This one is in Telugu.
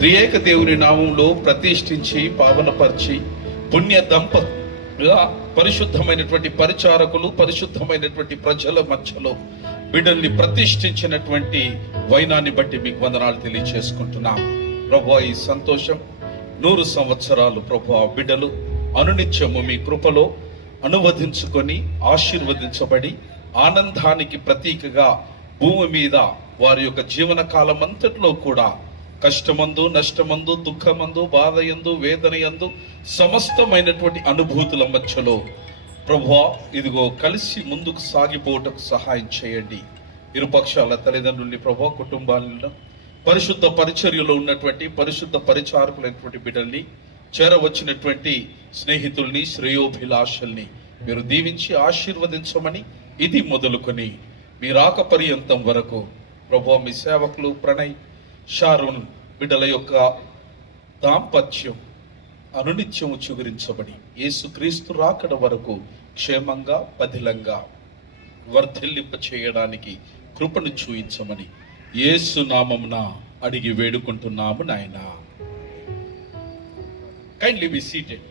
త్రియేక దేవుని నామంలో ప్రతిష్ఠించి పావనపరిచి పుణ్య దంపతులుగా పరిశుద్ధమైనటువంటి పరిచారకులు, పరిశుద్ధమైనటువంటి ప్రజల మధ్యలో బిడ్డల్ని ప్రతిష్ఠించినటువంటి వైనాన్ని బట్టి మీకు వందనాలు తెలియచేసుకుంటున్నాం ప్రభువా. ఈ సంతోషం 100 సంవత్సరాలు ప్రభువా బిడ్డలు అనునిత్యము మీ కృపలో అనువదించుకొని ఆశీర్వదించబడి ఆనందానికి ప్రతీకగా భూమి మీద వారి యొక్క జీవన కాలం అంతట్లో కూడా కష్టమందు, నష్టమందు, దుఃఖమందు, బాధయందు, వేదనయందు సమస్తమైనటువంటి అనుభూతుల మధ్యలో ప్రభువా ఇదిగో కలిసి ముందుకు సాగిపోవటకు సహాయం చేయండి. ఇరుపక్షాల తల్లిదండ్రుల్ని ప్రభువా, కుటుంబాలను, పరిశుద్ధ పరిచర్యలో ఉన్నటువంటి పరిశుద్ధ పరిచారకులైనటువంటి బిడ్డల్ని, చేరవచ్చినటువంటి స్నేహితుల్ని, శ్రేయోభిలాషల్ని మీరు దీవించి ఆశీర్వదించమని ఇది మొదలుకొని మీ రాక పర్యంతం వరకు ప్రభువా మీ సేవకులు ప్రణయ్, షారోన్ బిడ్డల యొక్క దాంపత్యం అనునిత్యము చిగురించబడి యేసుక్రీస్తు రాకడ వరకు క్షేమంగా పదిలంగా వర్ధిల్లింప చేయడానికి కృపను చూయించమని యేసు నామమున అడిగి వేడుకుంటున్నాము నాయనా. Kindly be seated.